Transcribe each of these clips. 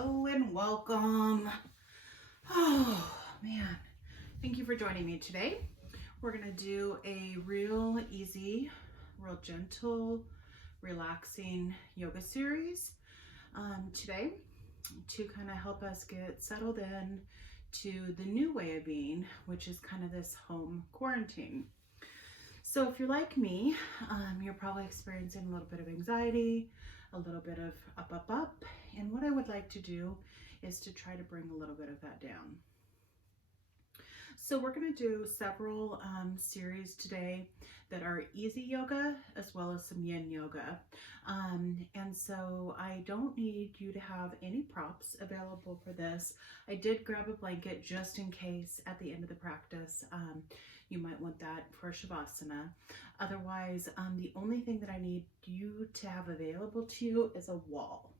Hello and welcome. Oh man, thank you for joining me today. We're gonna do a real easy, real gentle, relaxing yoga series today to kind of help us get settled in to the new way of being, which is kind of this home quarantine. So if you're like me, you're probably experiencing a little bit of anxiety, a little bit of up. And what I would like to do is to try to bring a little bit of that down. So we're going to do several series today that are easy yoga as well as some yin yoga. And so I don't need you to have any props available for this. I did grab a blanket just in case at the end of the practice. You might want that for Shavasana. Otherwise, the only thing that I need you to have available to you is a wall.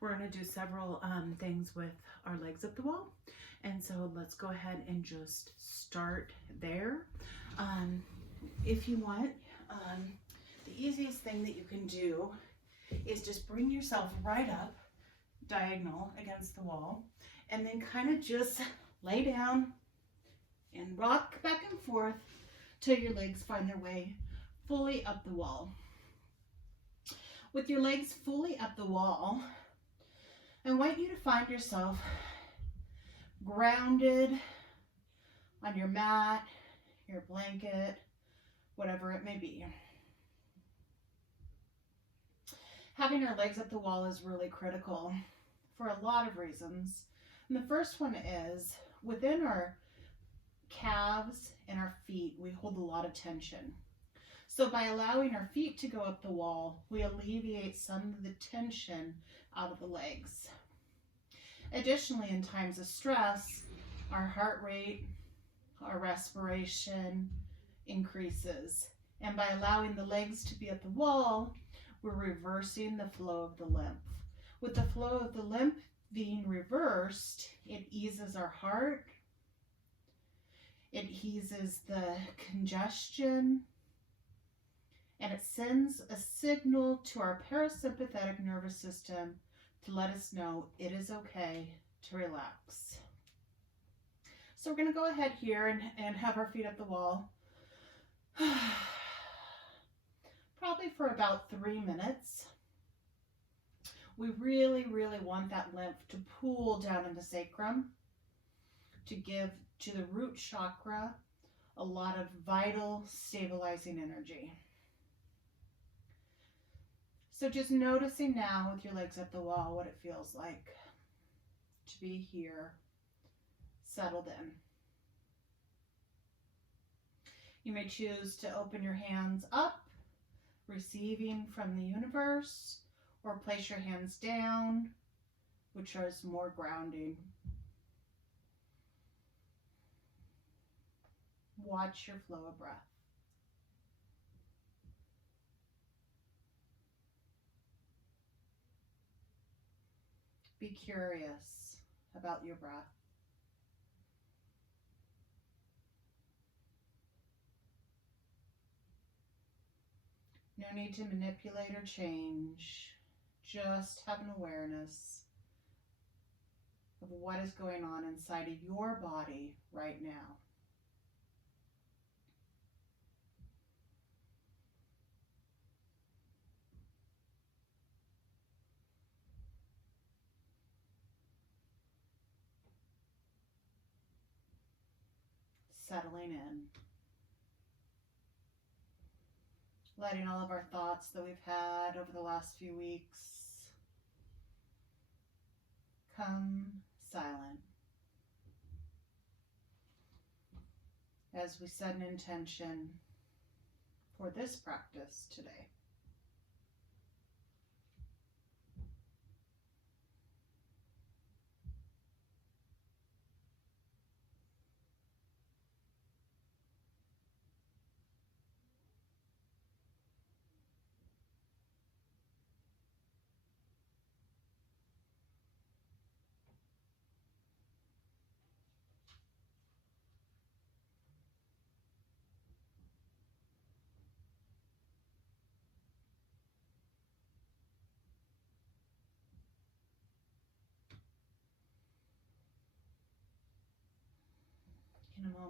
We're going to do several things with our legs up the wall. And so let's go ahead and just start there. If you want, the easiest thing that you can do is just bring yourself right up diagonal against the wall and then kind of just lay down and rock back and forth till your legs find their way fully up the wall. With your legs fully up the wall, I want you to find yourself grounded on your mat, your blanket, whatever it may be. Having our legs up the wall is really critical for a lot of reasons. And the first one is within our calves and our feet, we hold a lot of tension. So by allowing our feet to go up the wall, we alleviate some of the tension out of the legs. Additionally, in times of stress, our heart rate, our respiration increases. And by allowing the legs to be at the wall, we're reversing the flow of the lymph. With the flow of the lymph being reversed, it eases our heart, it eases the congestion, and it sends a signal to our parasympathetic nervous system to let us know it is okay to relax. So we're going to go ahead here and have our feet up the wall. Probably for about 3 minutes. We really, really want that lymph to pool down in the sacrum to give to the root chakra a lot of vital stabilizing energy. So just noticing now with your legs up the wall what it feels like to be here, settled in. You may choose to open your hands up, receiving from the universe, or place your hands down, which is more grounding. Watch your flow of breath. Be curious about your breath. No need to manipulate or change. Just have an awareness of what is going on inside of your body right now. Settling in. Letting all of our thoughts that we've had over the last few weeks come silent as we set an intention for this practice today.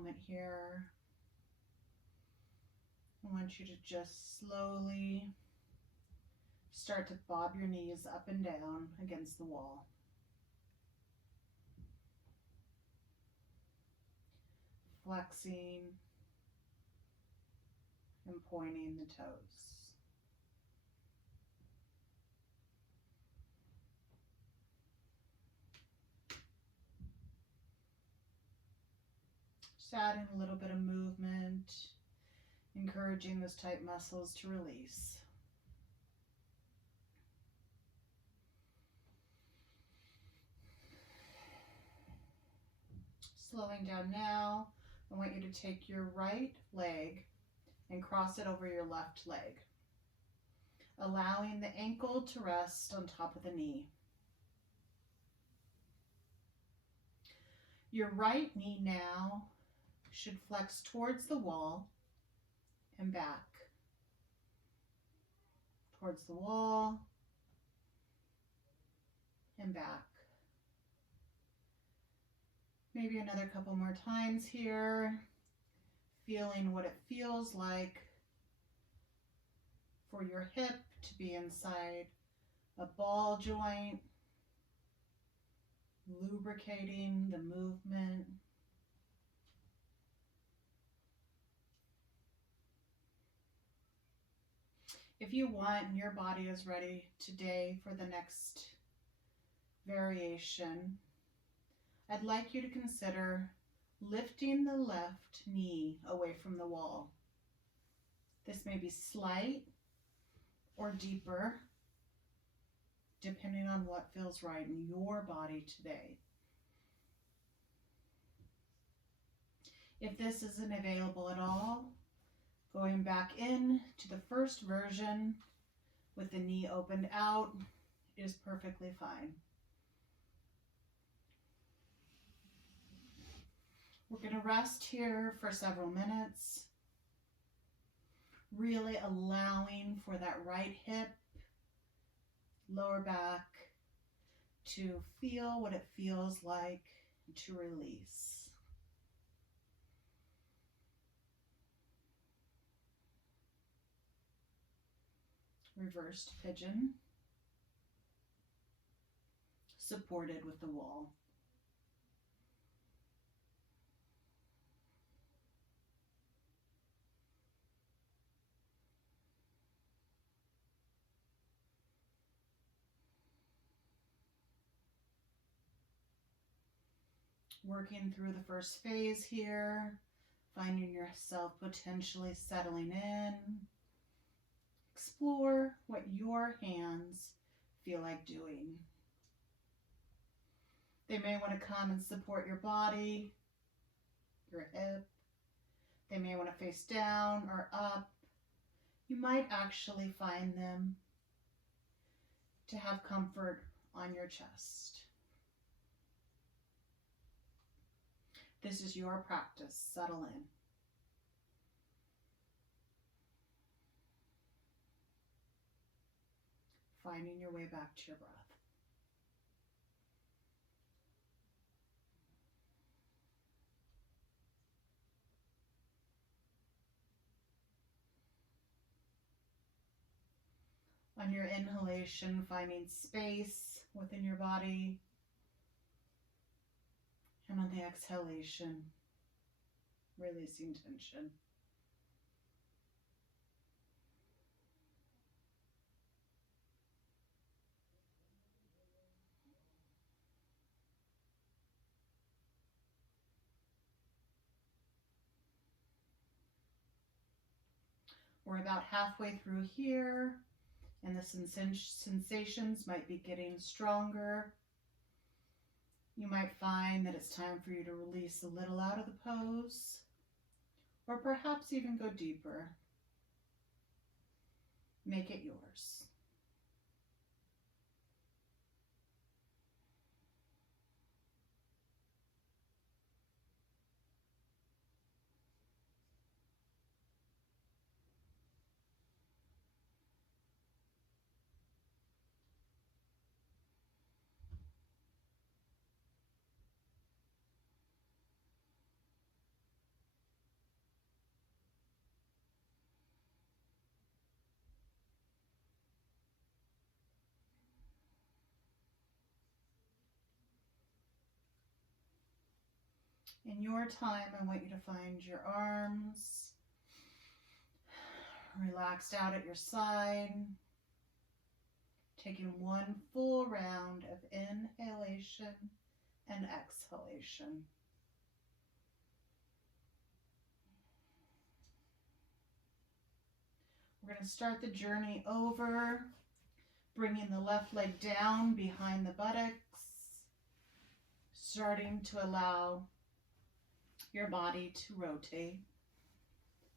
moment here. I want you to just slowly start to bob your knees up and down against the wall. Flexing and pointing the toes. Just adding a little bit of movement, encouraging those tight muscles to release. Slowing down now, I want you to take your right leg and cross it over your left leg, allowing the ankle to rest on top of the knee. Your right knee now should flex towards the wall and back. Towards the wall and back. Maybe another couple more times here, feeling what it feels like for your hip to be inside a ball joint, lubricating the movement. If you want and your body is ready today for the next variation, I'd like you to consider lifting the left knee away from the wall. This may be slight or deeper, depending on what feels right in your body today. If this isn't available at all, going back in to the first version with the knee opened out is perfectly fine. We're going to rest here for several minutes, really allowing for that right hip, lower back to feel what it feels like to release. Reversed pigeon, supported with the wall. Working through the first phase here, finding yourself potentially settling in. Explore what your hands feel like doing. They may want to come and support your body, your hip. They may want to face down or up. You might actually find them to have comfort on your chest. This is your practice. Settle in. Finding your way back to your breath. On your inhalation, finding space within your body. And on the exhalation, releasing tension. We're about halfway through here, and the sensations might be getting stronger. You might find that it's time for you to release a little out of the pose, or perhaps even go deeper. Make it yours. In your time, I want you to find your arms relaxed out at your side, taking one full round of inhalation and exhalation. We're going to start the journey over, bringing the left leg down behind the buttocks, starting to allow your body to rotate,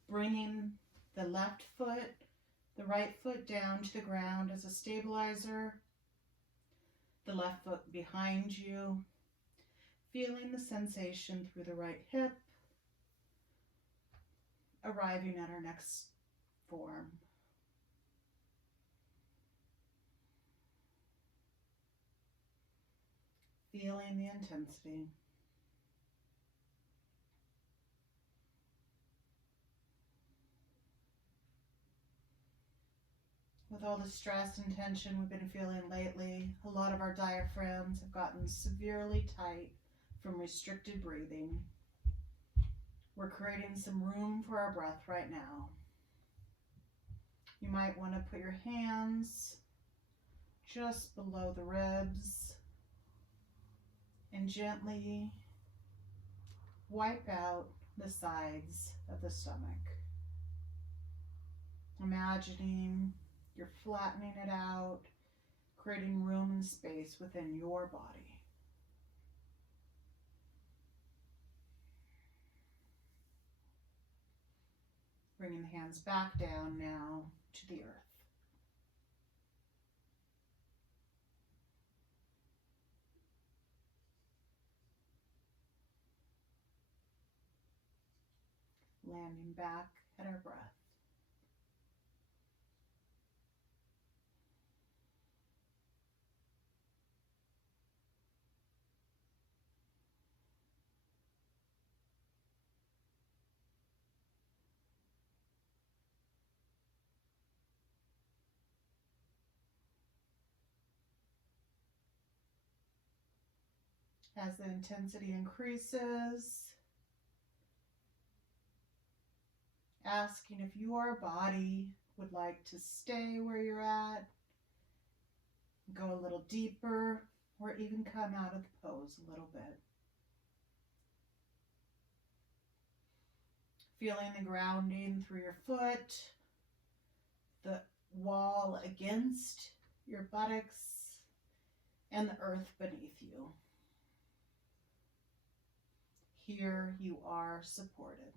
bringing the left foot, the right foot down to the ground as a stabilizer, the left foot behind you, feeling the sensation through the right hip, arriving at our next form. Feeling the intensity. With all the stress and tension we've been feeling lately, a lot of our diaphragms have gotten severely tight from restricted breathing. We're creating some room for our breath right now. You might want to put your hands just below the ribs and gently wipe out the sides of the stomach. Imagining you're flattening it out, creating room and space within your body. Bringing the hands back down now to the earth. Landing back at our breath. As the intensity increases, asking if your body would like to stay where you're at, go a little deeper, or even come out of the pose a little bit. Feeling the grounding through your foot, the wall against your buttocks, and the earth beneath you. Here you are supported.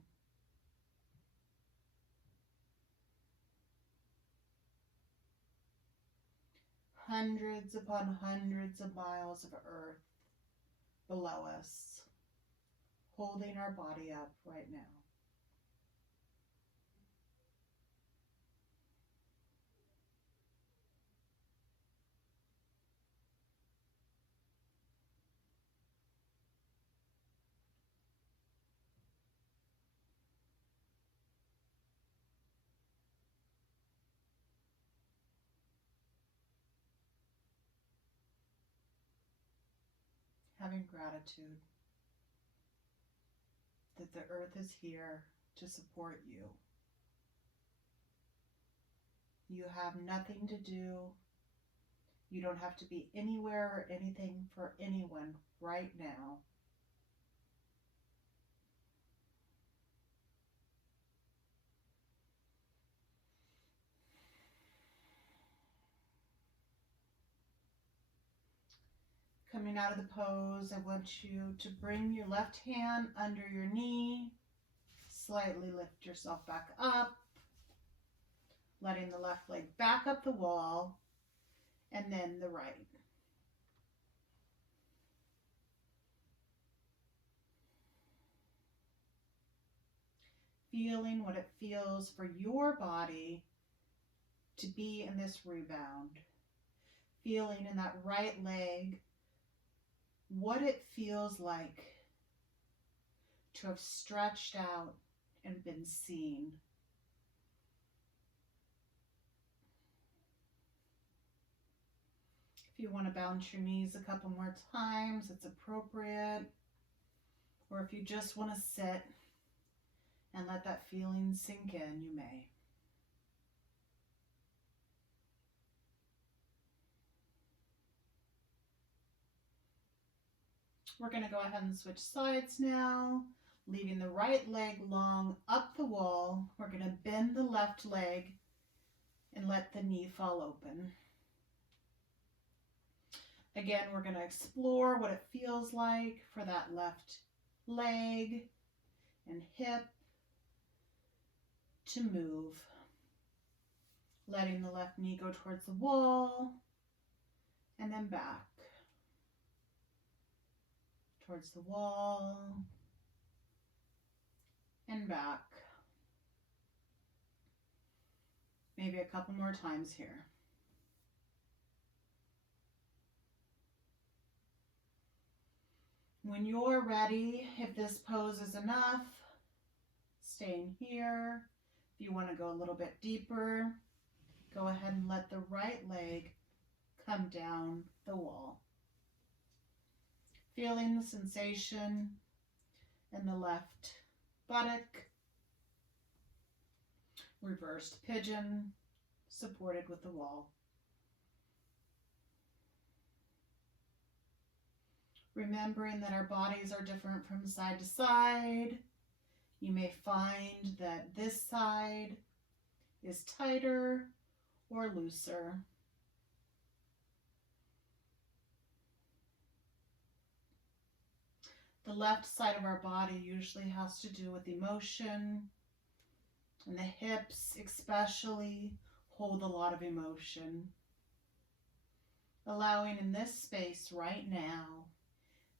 Hundreds upon hundreds of miles of earth below us, holding our body up right now. Having gratitude that the earth is here to support you. You have nothing to do. You don't have to be anywhere or anything for anyone right now. Coming out of the pose, I want you to bring your left hand under your knee, slightly lift yourself back up, letting the left leg back up the wall, and then the right. Feeling what it feels for your body to be in this rebound. Feeling in that right leg what it feels like to have stretched out and been seen. If you want to bounce your knees a couple more times, it's appropriate. Or if you just want to sit and let that feeling sink in, you may. We're going to go ahead and switch sides now, leaving the right leg long up the wall. We're going to bend the left leg and let the knee fall open. Again, we're going to explore what it feels like for that left leg and hip to move. Letting the left knee go towards the wall and then back. Towards the wall and back. Maybe a couple more times here. When you're ready, if this pose is enough, staying here. If you want to go a little bit deeper, go ahead and let the right leg come down the wall. Feeling the sensation in the left buttock. Reversed pigeon, supported with the wall. Remembering that our bodies are different from side to side. You may find that this side is tighter or looser. The left side of our body usually has to do with emotion, and the hips especially hold a lot of emotion. Allowing in this space right now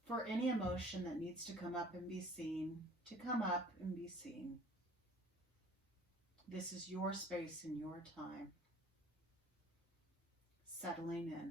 for any emotion that needs to come up and be seen, to come up and be seen. This is your space and your time. Settling in.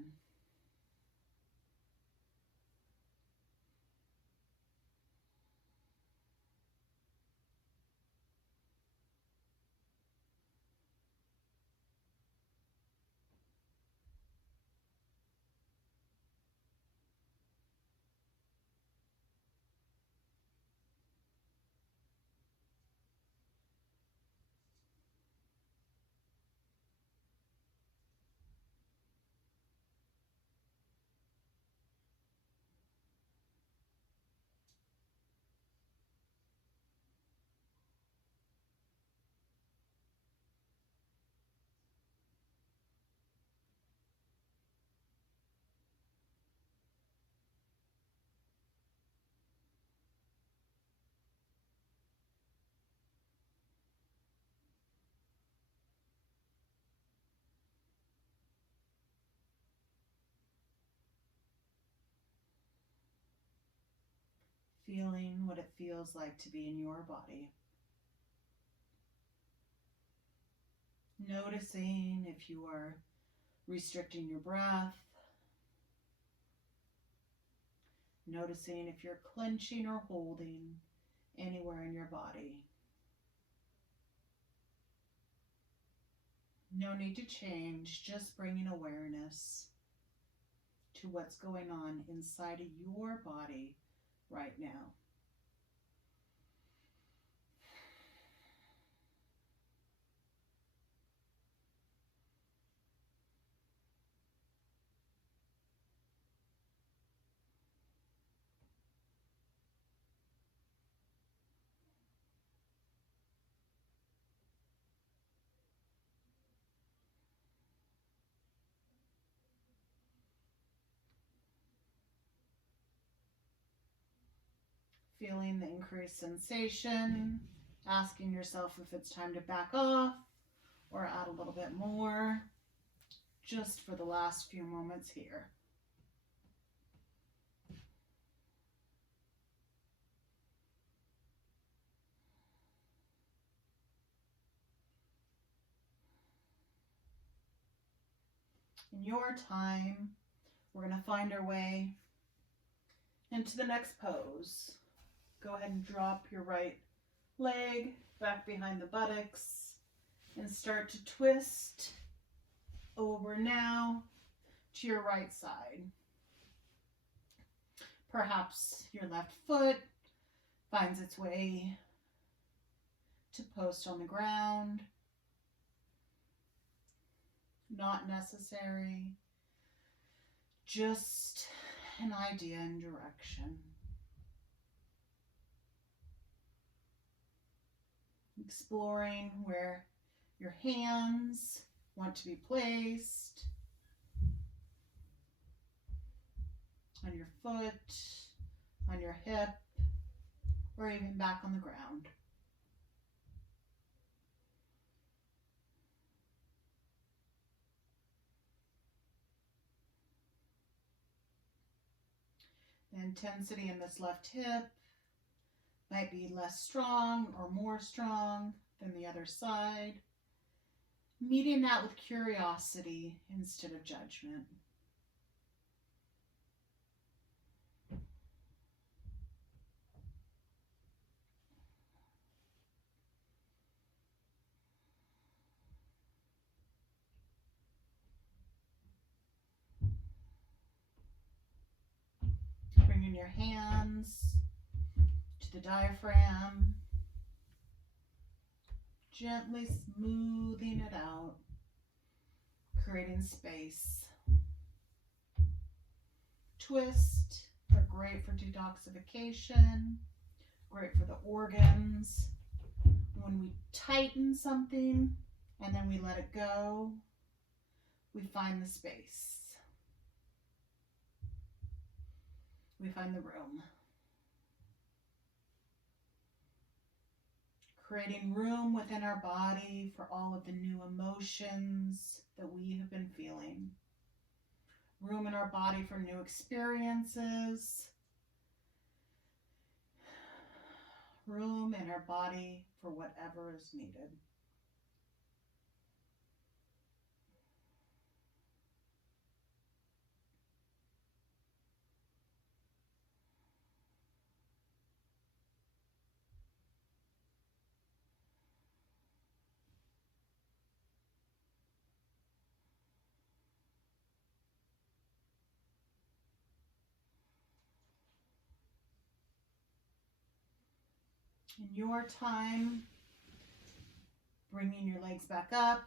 Feeling what it feels like to be in your body. Noticing if you are restricting your breath. Noticing if you're clenching or holding anywhere in your body. No need to change, just bringing awareness to what's going on inside of your body right now. Feeling the increased sensation, asking yourself if it's time to back off or add a little bit more, just for the last few moments here. In your time, we're going to find our way into the next pose. Go ahead and drop your right leg back behind the buttocks and start to twist over now to your right side. Perhaps your left foot finds its way to post on the ground. Not necessary, just an idea and direction. Exploring where your hands want to be placed, on your foot, on your hip, or even back on the ground. The intensity in this left hip might be less strong or more strong than the other side. Meeting that with curiosity instead of judgment. Bringing your hands to the diaphragm, gently smoothing it out, creating space. Twist are great for detoxification, great for the organs. When we tighten something and then we let it go, we find the space. We find the room. Creating room within our body for all of the new emotions that we have been feeling. Room in our body for new experiences. Room in our body for whatever is needed. In your time, bringing your legs back up,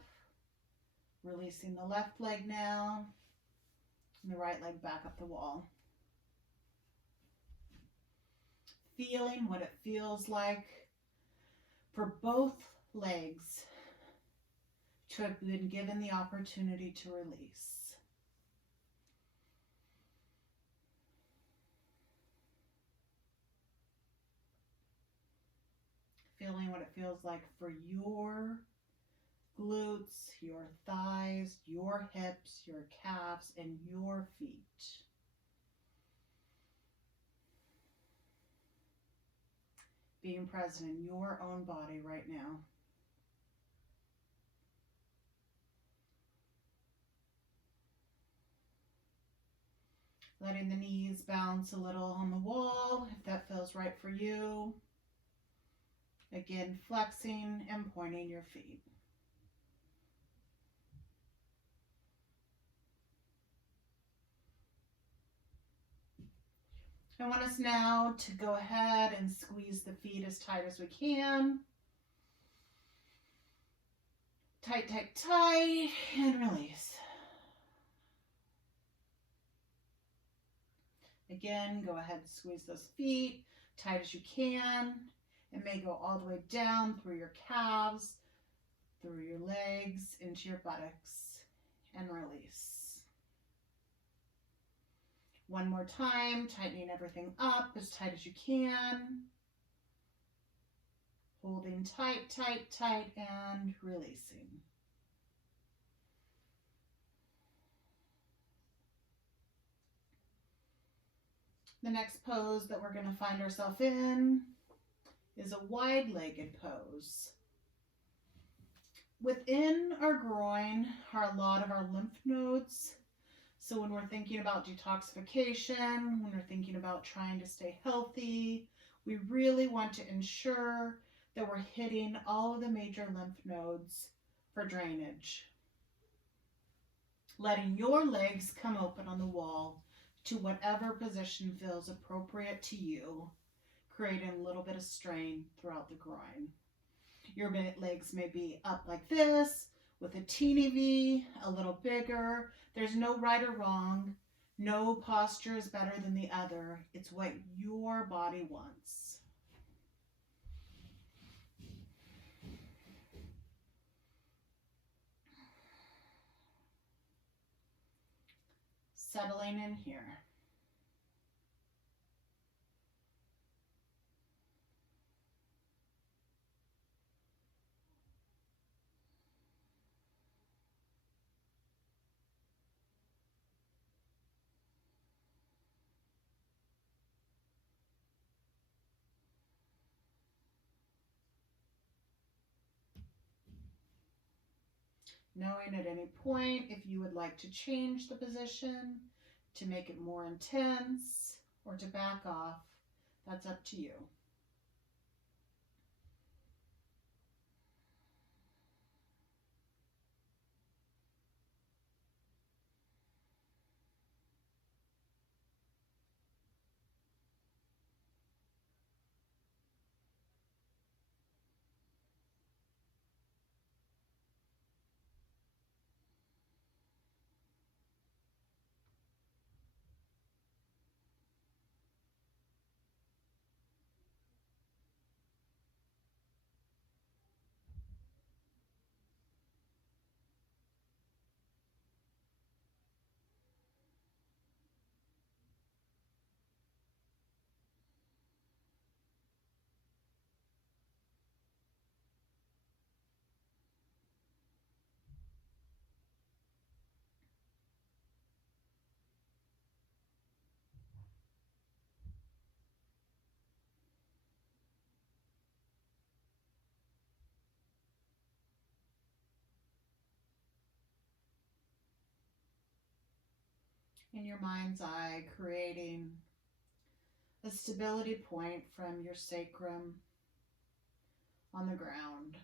releasing the left leg now, and the right leg back up the wall. Feeling what it feels like for both legs to have been given the opportunity to release. Feeling what it feels like for your glutes, your thighs, your hips, your calves, and your feet. Being present in your own body right now. Letting the knees bounce a little on the wall if that feels right for you. Again, flexing and pointing your feet. I want us now to go ahead and squeeze the feet as tight as we can. Tight, tight, tight, and release. Again, go ahead and squeeze those feet tight as you can. It may go all the way down through your calves, through your legs, into your buttocks, and release. One more time, tightening everything up as tight as you can. Holding tight, tight, tight, and releasing. The next pose that we're going to find ourselves in is a wide-legged pose. Within our groin are a lot of our lymph nodes. So when we're thinking about detoxification, when we're thinking about trying to stay healthy, we really want to ensure that we're hitting all of the major lymph nodes for drainage. Letting your legs come open on the wall to whatever position feels appropriate to you, creating a little bit of strain throughout the groin. Your legs may be up like this with a teeny V, a little bigger. There's no right or wrong. No posture is better than the other. It's what your body wants. Settling in here. Knowing at any point if you would like to change the position to make it more intense or to back off, that's up to you. In your mind's eye, creating a stability point from your sacrum on the ground.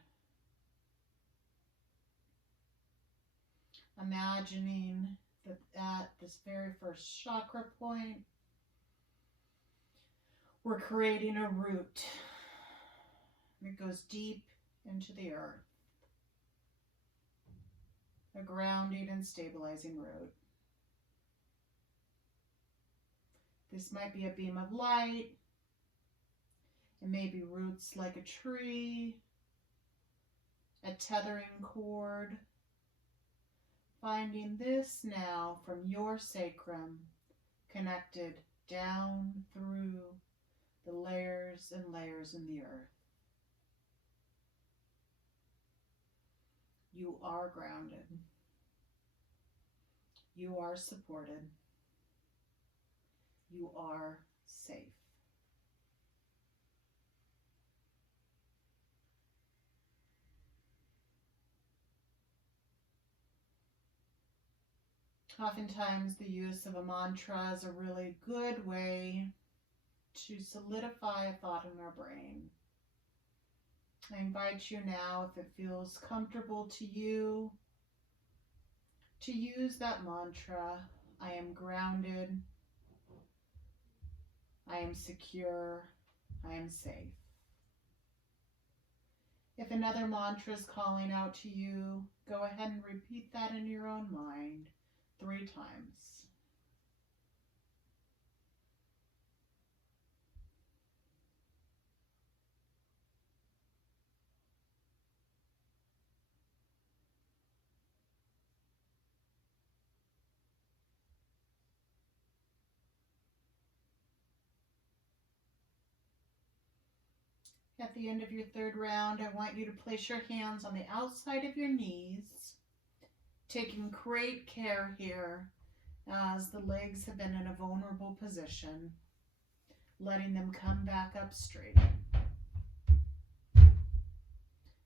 Imagining that at this very first chakra point, we're creating a root that goes deep into the earth. A grounding and stabilizing root. This might be a beam of light. It may be roots like a tree, a tethering cord. Finding this now from your sacrum, connected down through the layers and layers in the earth. You are grounded. You are supported. You are safe. Oftentimes the use of a mantra is a really good way to solidify a thought in our brain. I invite you now, if it feels comfortable to you, to use that mantra. I am grounded. I am secure. I am safe. If another mantra is calling out to you, go ahead and repeat that in your own mind 3 times. At the end of your 3rd round, I want you to place your hands on the outside of your knees, taking great care here as the legs have been in a vulnerable position, letting them come back up straight.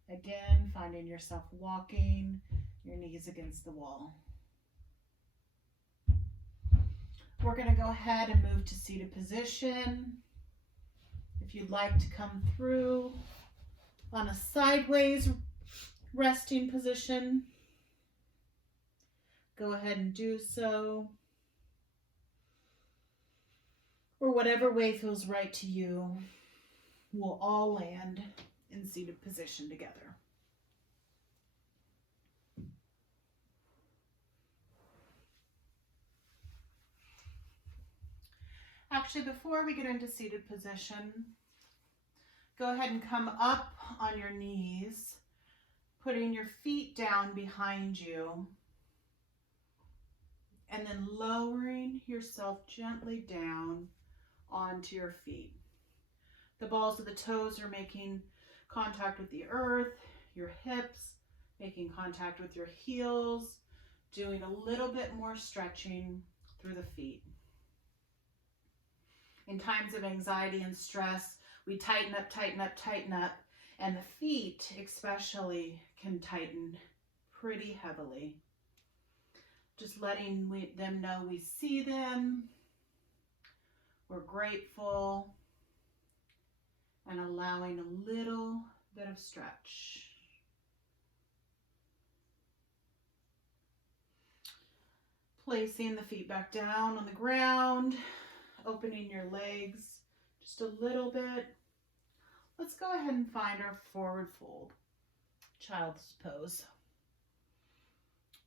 Again, finding yourself walking your knees against the wall. We're going to go ahead and move to seated position. If you'd like to come through on a sideways resting position, go ahead and do so. Or whatever way feels right to you. we'll all land in seated position together. Actually, before we get into seated position, go ahead and come up on your knees, putting your feet down behind you, and then lowering yourself gently down onto your feet. The balls of the toes are making contact with the earth, your hips making contact with your heels, doing a little bit more stretching through the feet. In times of anxiety and stress, we tighten up, tighten up, tighten up, and the feet especially can tighten pretty heavily. Just letting them know we see them, we're grateful, and allowing a little bit of stretch. Placing the feet back down on the ground, opening your legs just a little bit. Let's go ahead and find our forward fold, child's pose.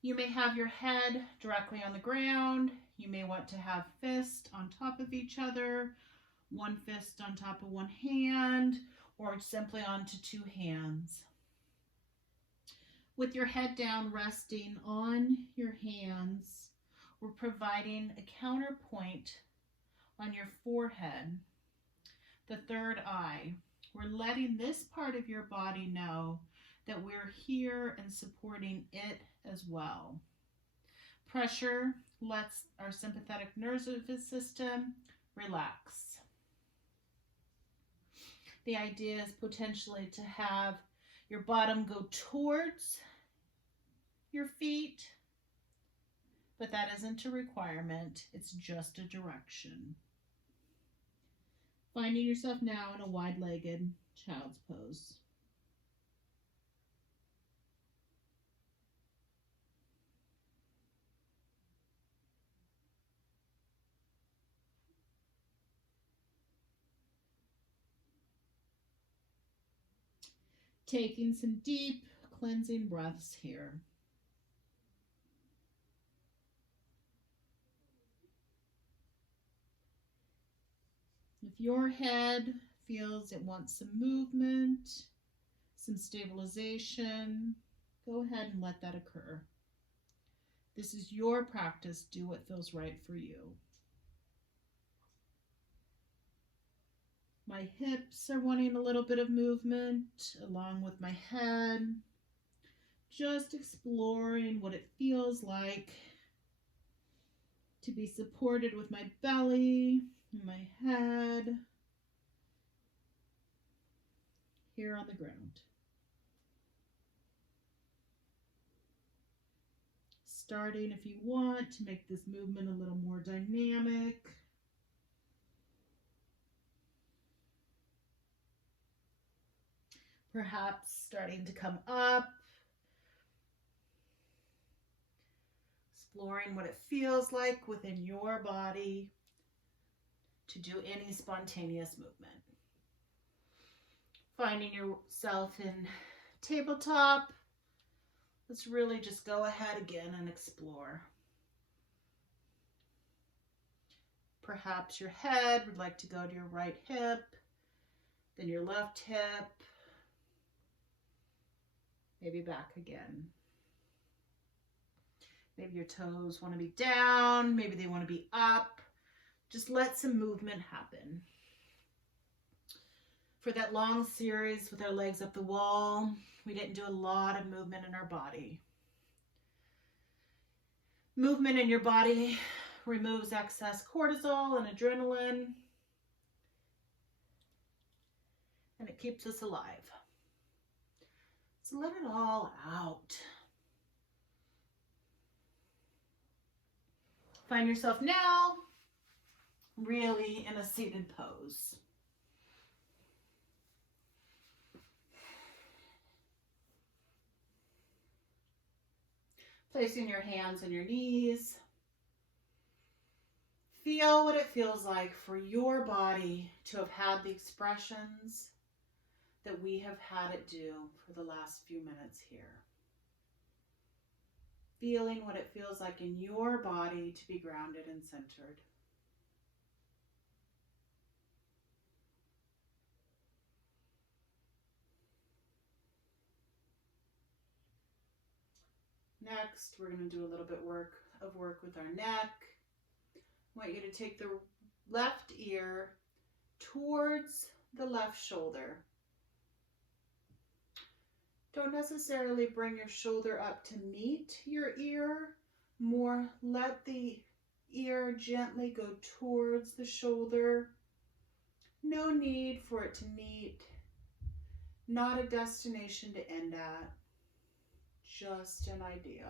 You may have your head directly on the ground. You may want to have fists on top of each other, one fist on top of one hand, or simply onto two hands. With your head down, resting on your hands, we're providing a counterpoint on your forehead, the third eye. We're letting this part of your body know that we're here and supporting it as well. Pressure lets our sympathetic nervous system relax. The idea is potentially to have your bottom go towards your feet, but that isn't a requirement, it's just a direction. Finding yourself now in a wide-legged child's pose. Taking some deep cleansing breaths here. If your head feels it wants some movement, some stabilization, go ahead and let that occur. This is your practice. Do what feels right for you. My hips are wanting a little bit of movement along with my head. Just exploring what it feels like to be supported with my belly, my head, here on the ground. Starting, if you want, to make this movement a little more dynamic. Perhaps starting to come up. Exploring what it feels like within your body to do any spontaneous movement. Finding yourself in tabletop. Let's really just go ahead again and explore. Perhaps your head would like to go to your right hip, then your left hip, maybe back again. Maybe your toes want to be down, maybe they want to be up. Just let some movement happen. For that long series with our legs up the wall, we didn't do a lot of movement in our body. Movement in your body removes excess cortisol and adrenaline, and it keeps us alive. So let it all out. Find yourself now really in a seated pose. Placing your hands on your knees. Feel what it feels like for your body to have had the expressions that we have had it do for the last few minutes here. Feeling what it feels like in your body to be grounded and centered. Next, we're going to do a little bit of work with our neck. I want you to take the left ear towards the left shoulder. Don't necessarily bring your shoulder up to meet your ear. More, let the ear gently go towards the shoulder. No need for it to meet. Not a destination to end at. Just an idea.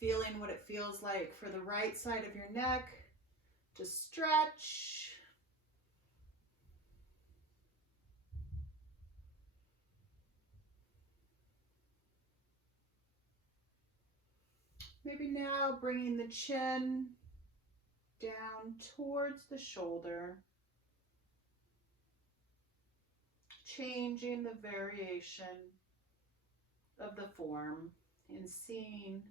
Feeling what it feels like for the right side of your neck to stretch. Maybe now bringing the chin down towards the shoulder. Changing the variation of the form and seeing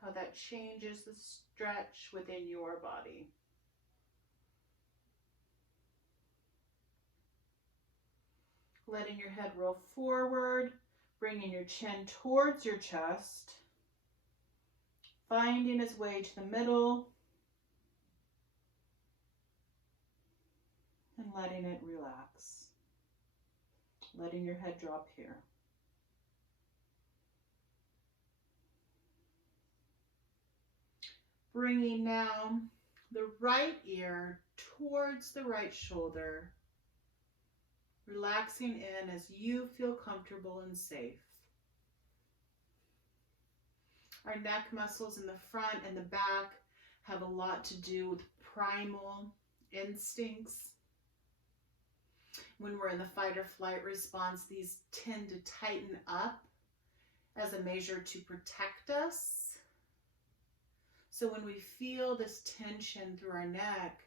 how that changes the stretch within your body. Letting your head roll forward, bringing your chin towards your chest, finding its way to the middle, and letting it relax. Letting your head drop here. Bringing now the right ear towards the right shoulder, relaxing in as you feel comfortable and safe. Our neck muscles in the front and the back have a lot to do with primal instincts. When we're in the fight or flight response, these tend to tighten up as a measure to protect us. So when we feel this tension through our neck,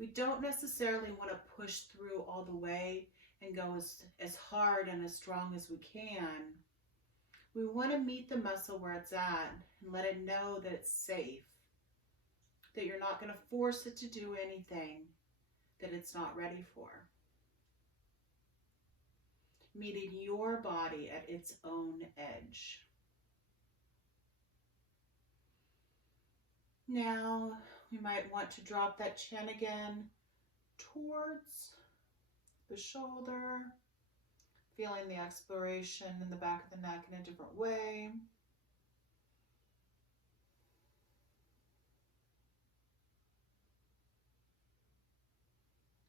we don't necessarily want to push through all the way and go as hard and as strong as we can. We want to meet the muscle where it's at and let it know that it's safe, that you're not going to force it to do anything that it's not ready for. Meeting your body at its own edge. Now, we might want to drop that chin again towards the shoulder, feeling the exploration in the back of the neck in a different way.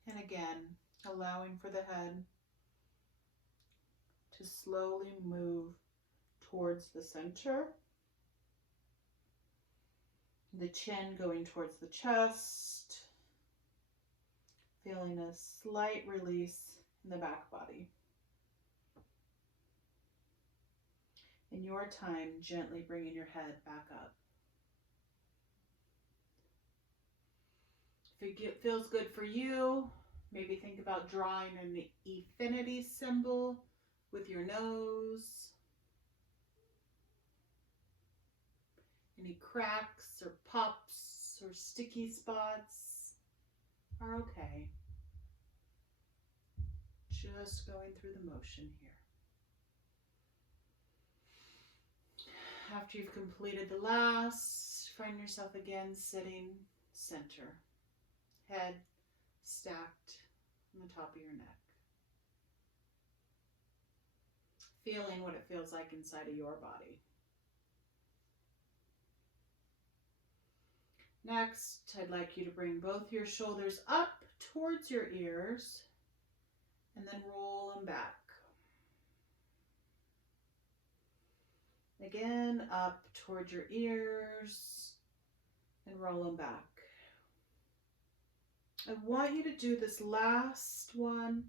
And again, allowing for the head to slowly move towards the center. The chin going towards the chest. Feeling a slight release in the back body. In your time, gently bringing your head back up. If it feels good for you, maybe think about drawing an infinity symbol with your nose. Any cracks or pops or sticky spots are okay. Just going through the motion here. After you've completed the last, find yourself again sitting center. Head stacked on the top of your neck. Feeling what it feels like inside of your body. Next, I'd like you to bring both your shoulders up towards your ears and then roll them back. Again, up towards your ears and roll them back. I want you to do this last one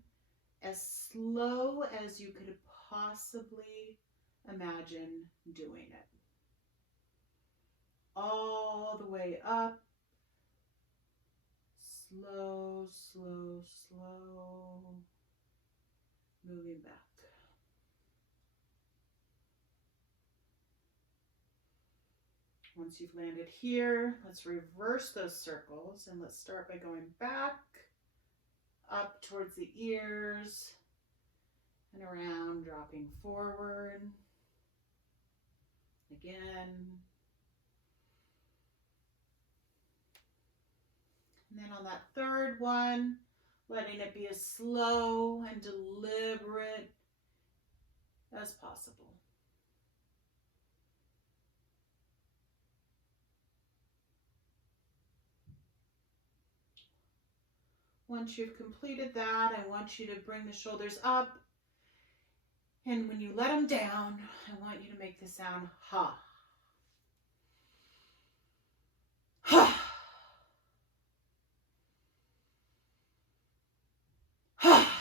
as slow as you could possibly imagine doing it. All the way up, slow, slow, slow, moving back. Once you've landed here, let's reverse those circles and let's start by going back up towards the ears and around, dropping forward. Again. And then on that third one, letting it be as slow and deliberate as possible. Once you've completed that, I want you to bring the shoulders up. And when you let them down, I want you to make the sound ha. Ha. Ha.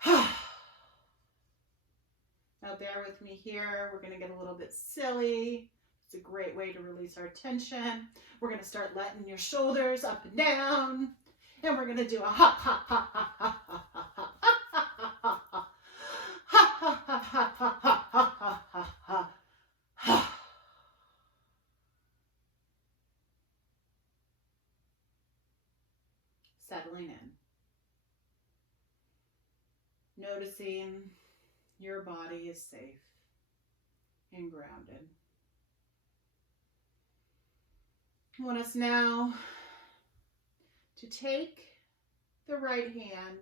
Ha. Now bear with me here. We're going to get a little bit silly. It's a great way to release our tension. We're going to start letting your shoulders up and down. And we're going to do a ha ha ha ha ha ha ha ha ha ha ha ha ha ha ha ha ha. Settling in. Noticing your body is safe and grounded. I want us now to take the right hand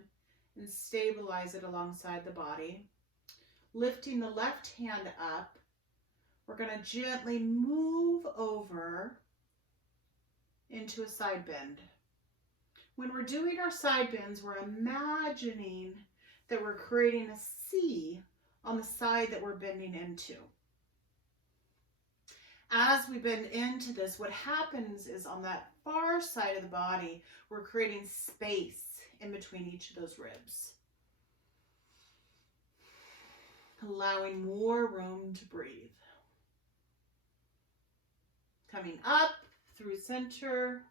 and stabilize it alongside the body. Lifting the left hand up, we're going to gently move over into a side bend. When we're doing our side bends, we're imagining that we're creating a C on the side that we're bending into. As we bend into this, what happens is on that far side of the body, we're creating space in between each of those ribs, allowing more room to breathe. Coming up through center,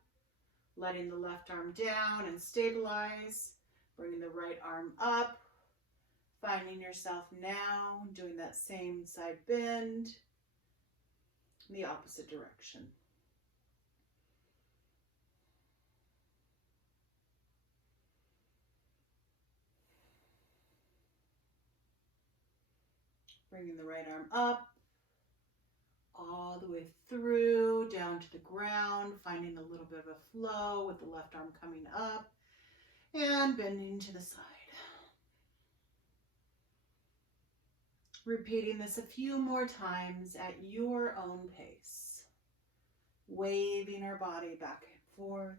letting the left arm down and stabilize, bringing the right arm up, finding yourself now doing that same side bend in the opposite direction. Bringing the right arm up, all the way through, down to the ground, finding a little bit of a flow with the left arm coming up and bending to the side. Repeating this a few more times at your own pace. Waving our body back and forth.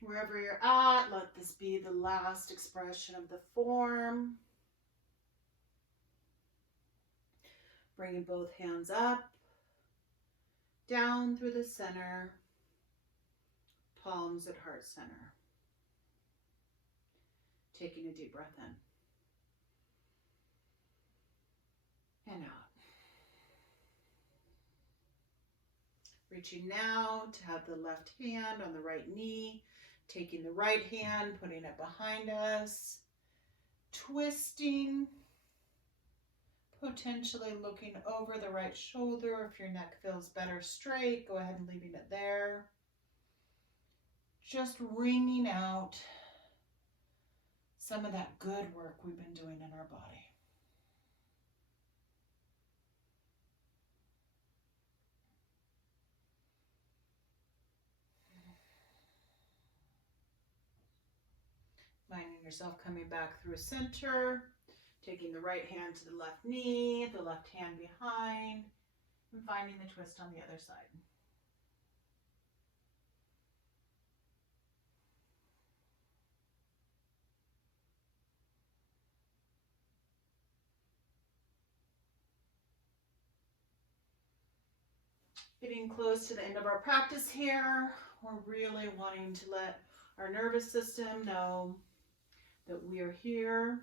Wherever you're at, let this be the last expression of the form. Bringing both hands up, down through the center, palms at heart center. Taking a deep breath in and out. Reaching now to have the left hand on the right knee, taking the right hand, putting it behind us, twisting, potentially looking over the right shoulder. If your neck feels better straight, go ahead and leaving it there. Just wringing out some of that good work we've been doing in our body. Finding yourself coming back through center, taking the right hand to the left knee, the left hand behind, and finding the twist on the other side. Getting close to the end of our practice here. We're really wanting to let our nervous system know that we are here.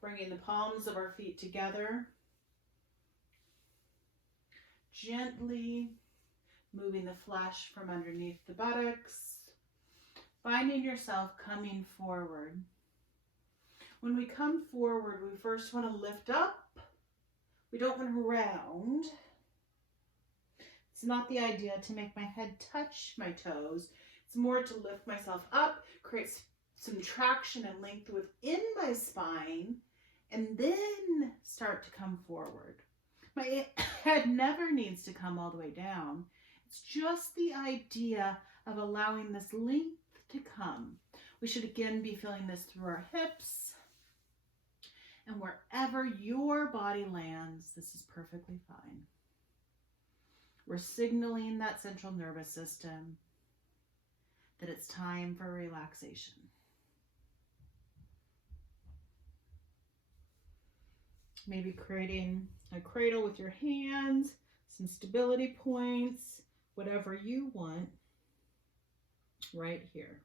Bringing the palms of our feet together. Gently moving the flesh from underneath the buttocks. Finding yourself coming forward. When we come forward, we first want to lift up. We don't want to round. It's not the idea to make my head touch my toes. It's more to lift myself up, create some traction and length within my spine, and then start to come forward. My head never needs to come all the way down. It's just the idea of allowing this length to come. We should again be feeling this through our hips. And wherever your body lands, this is perfectly fine. We're signaling that central nervous system that it's time for relaxation. Maybe creating a cradle with your hands, some stability points, whatever you want right here.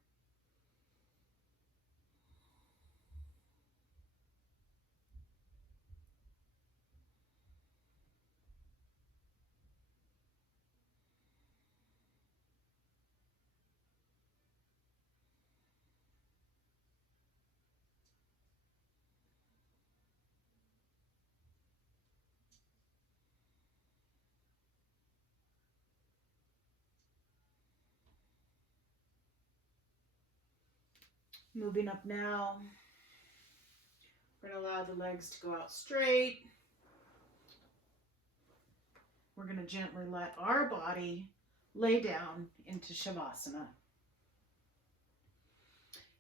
Moving up now. We're going to allow the legs to go out straight. We're going to gently let our body lay down into Shavasana.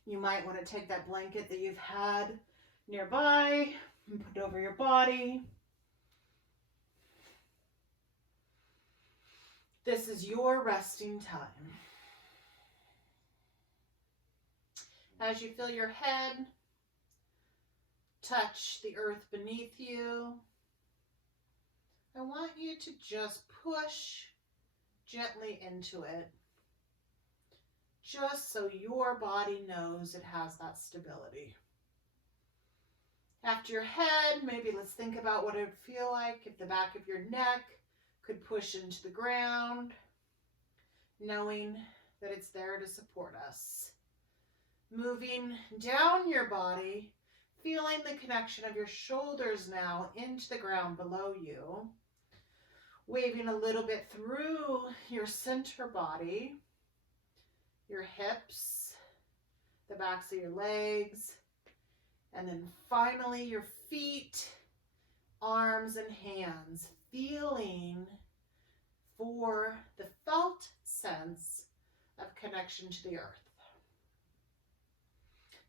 You might want to take that blanket that you've had nearby and put it over your body. This is your resting time. As you feel your head touch the earth beneath you, I want you to just push gently into it, just so your body knows it has that stability. After your head, maybe let's think about what it would feel like if the back of your neck could push into the ground, knowing that it's there to support us. Moving down your body, feeling the connection of your shoulders now into the ground below you. Waving a little bit through your center body, your hips, the backs of your legs, and then finally your feet, arms, and hands, feeling for the felt sense of connection to the earth.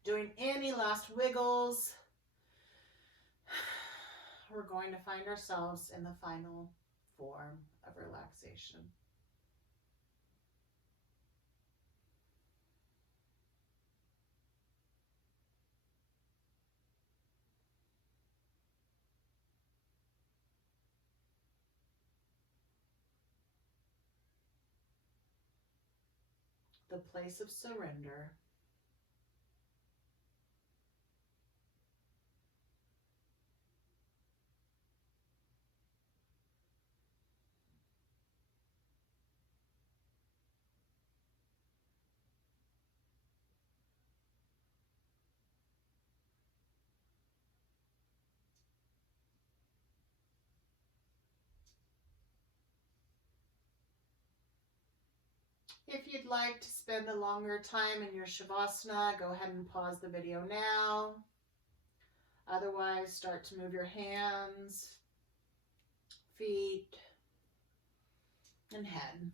Doing any last wiggles. We're going to find ourselves in the final form of relaxation. The place of surrender. If you'd like to spend a longer time in your Shavasana, go ahead and pause the video now. Otherwise, start to move your hands, feet, and head.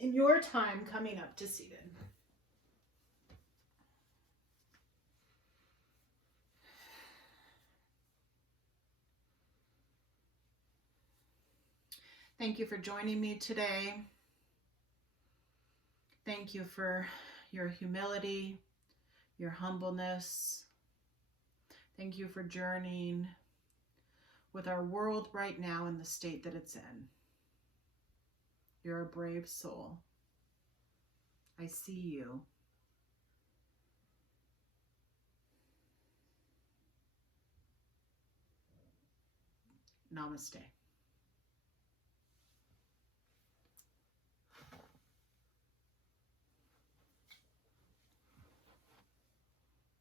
In your time coming up to seated. Thank you for joining me today. Thank you for your humility, your humbleness. Thank you for journeying with our world right now in the state that it's in. You're a brave soul. I see you. Namaste.